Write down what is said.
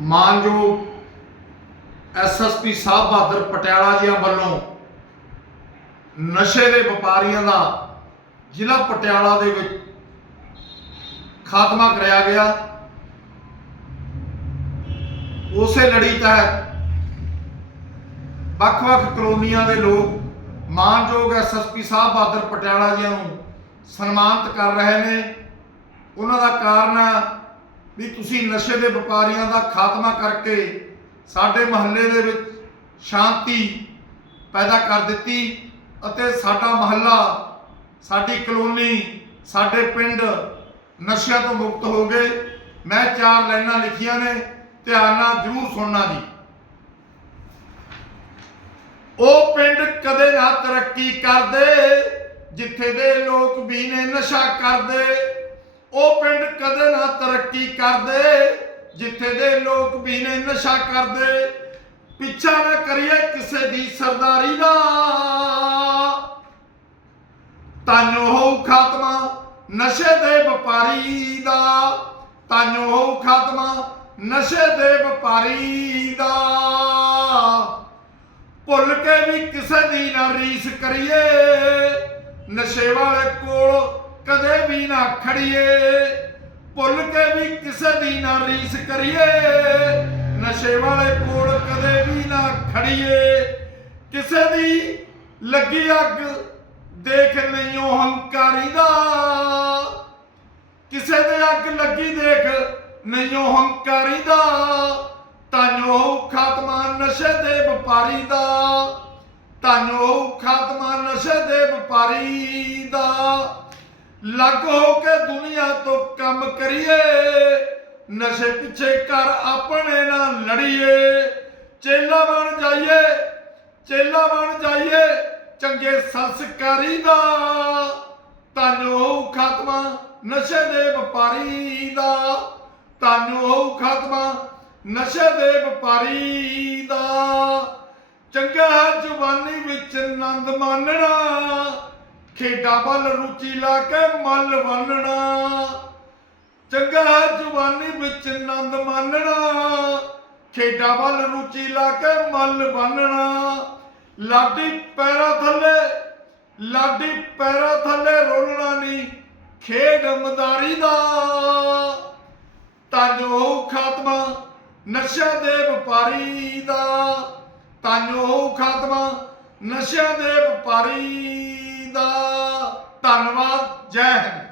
ਮਾਨਯੋਗ ਐਸਐਸਪੀ ਸਾਹਿਬ ਬਹਾਦਰ ਪਟਿਆਲਾ ਜੀਆਂ ਵੱਲੋਂ ਨਸ਼ੇ ਦੇ ਵਪਾਰੀਆਂ ਦਾ ਜ਼ਿਲ੍ਹਾ ਪਟਿਆਲਾ ਦੇ ਵਿੱਚ ਖਾਤਮਾ ਕਰਾਇਆ ਗਿਆ। ਉਸੇ ਲੜੀ ਤਹਿਤ ਵੱਖ-ਵੱਖ ਕਲੋਨੀਆਂ ਦੇ ਲੋਕ ਮਾਨਯੋਗ ਐਸਐਸਪੀ ਸਾਹਿਬ ਬਹਾਦਰ ਪਟਿਆਲਾ ਜੀਆਂ ਨੂੰ ਸਨਮਾਨਿਤ ਕਰ ਰਹੇ ਨੇ। ਉਹਨਾਂ ਦਾ ਕਾਰਨ ਹੈ ਵੀ ਤੁਸੀਂ ਨਸ਼ੇ ਦੇ ਵਪਾਰੀਆਂ ਦਾ ਖਾਤਮਾ ਕਰਕੇ ਸਾਡੇ ਮਹੱਲੇ ਦੇ ਵਿੱਚ ਸ਼ਾਂਤੀ ਪੈਦਾ ਕਰ ਦਿੱਤੀ ਅਤੇ ਸਾਡਾ ਮਹੱਲਾ, ਸਾਡੀ ਕਲੋਨੀ, ਸਾਡੇ ਪਿੰਡ ਨਸ਼ਿਆਂ ਤੋਂ ਮੁਕਤ ਹੋ ਗਏ। ਮੈਂ ਚਾਰ ਲਾਈਨਾਂ ਲਿਖੀਆਂ ਨੇ, ਧਿਆਨ ਨਾਲ ਜ਼ਰੂਰ ਸੁਣਨਾ ਜੀ। ਉਹ ਪਿੰਡ ਕਦੇ ਨਾ ਤਰੱਕੀ ਕਰਦੇ, ਜਿੱਥੇ ਦੇ ਲੋਕ ਵੀ ਨੇ ਨਸ਼ਾ ਕਰਦੇ। ਉਹ ਪਿੰਡ ਕਦੇ ਨਾ ਤਰੱਕੀ ਕਰਦੇ, ਜਿੱਥੇ ਦੇ ਲੋਕ ਵੀ ਨੇ ਨਸ਼ਾ ਕਰਦੇ। ਪਿੱਛਾ ਨਾ ਕਰੀਏ ਕਿਸੇ ਦੀ ਸਰਦਾਰੀ ਦਾ। ਤਾਨੋ ਹੋ ਖਾਤਮਾ ਨਸ਼ੇ ਦੇ ਵਪਾਰੀ ਦਾ। ਤਾਨੋ ਹੋਊ ਖਾਤਮਾ ਨਸ਼ੇ ਦੇ ਵਪਾਰੀ ਦਾ। ਭੁੱਲ ਕੇ ਵੀ ਕਿਸੇ ਦੀ ਨਾ ਰੀਸ ਕਰੀਏ। ਨਸ਼ੇ ਵਾਲੇ ਕੋਲ ਕਦੇ ਵੀ ਨਾ ਖੜੀਏ, ਭੁੱਲ ਕੇ ਵੀ ਕਿਸੇ ਦੀ ਨਾ ਰੀਸ ਕਰੀਏ। ਨਸ਼ੇ ਵਾਲੇ ਕੋਲ ਕਦੇ ਵੀ ਨਾ ਖੜੀਏ। ਕਿਸੇ ਦੀ ਲੱਗੀ ਅੱਗ ਦੇਖ ਨਹੀਂਓ ਹੰਕਾਰੀ ਦਾ। ਕਿਸੇ ਦੇ ਅੱਗ ਲੱਗੀ ਦੇਖ ਨਹੀਂਓ ਹੰਕਾਰੀ ਦਾ। ਤਾਨੋ ਖਾਤਮਾ ਨਸ਼ੇ ਦੇ ਵਪਾਰੀ ਦਾ। ਤਾਨੋ ਖਾਤਮਾ ਨਸ਼ੇ ਦੇ ਵਪਾਰੀ ਦਾ। ਲੱਗ ਹੋ ਕੇ ਦੁਨੀਆ ਤੋਂ ਕੰਮ ਕਰੀਏ, ਨਸ਼ੇ ਪਿੱਛੇ ਕਰ ਆਪਣੇ ਨਾਲ ਲੜੀਏ। ਚੇਲਾ ਬਣ ਜਾਈਏ, ਚੇਲਾ ਬਣ ਜਾਈਏ, ਚੰਗੇ ਸੰਸਕਾਰੀ ਦਾ। ਤਾਨੋ ਖਾਤਮਾ ਨਸ਼ੇ ਦੇ ਵਪਾਰੀ ਦਾ। ਤਾਨੋ ਖਾਤਮਾ ਨਸ਼ੇ ਦੇ ਵਪਾਰੀ ਦਾ। ਚੰਗਾ ਹੈ ਜਵਾਨੀ ਵਿੱਚ ਆਨੰਦ ਮਾਨਣਾ ਖੇਡਾਂ ਵੱਲ ਰੁਚੀ ਲਾ ਕੇ ਮੱਲ ਬੰਨਣਾ। ਚੰਗਾ ਹੈ ਜਵਾਨੀ ਵਿੱਚ ਆਨੰਦ ਮਾਨਣਾ। ਖੇਡਾਂ ਵੱਲ ਰੁਚੀ ਲਾ ਕੇ ਮੱਲ ਬੰਨਣਾ। ਲਾਡੀ ਪੈਰਾ ਥੱਲੇ, ਲਾਡੀ ਪੈਰਾ ਥੱਲੇ ਰੋਲਣਾ ਨਹੀਂ ਖੇਡ ਮਦਾਰੀ ਦਾ। ਤਾਨੋ ਖਾਤਮਾ ਨਸ਼ਿਆਂ ਦੇ। ਵਪਾਰੀ ਦਾ ਤਾਨੋ ਖਾਤਮਾ ਨਸ਼ਿਆਂ ਦੇ ਵਪਾਰੀ ਦਾ ਧੰਨਵਾਦ ਜੈ ਹਿੰਦ।